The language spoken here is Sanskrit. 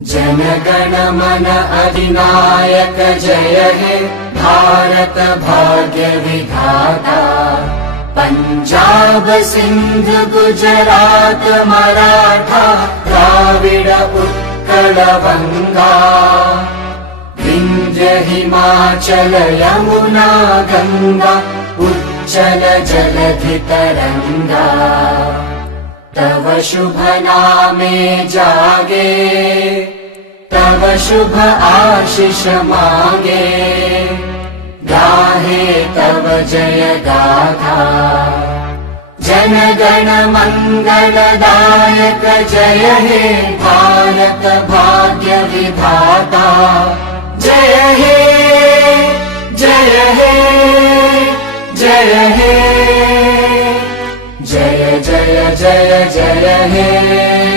जन गण मन अधिनायक जय हे भारत भाग्य विधाता। पंजाब सिंध गुजरात मराठा द्राविड उत्कल बंगा। विंध्य हिमाचल यमुना गंगा उच्चल जलधि तरंगा। तव शुभ नामे जागे तव शुभ आशीष मांगे। गाहे तव जय गाथा जन गण मंगलदायक जय हे भारत भाग्य विधाता। जय हे जय हे जय हे जय जय जय जय हे।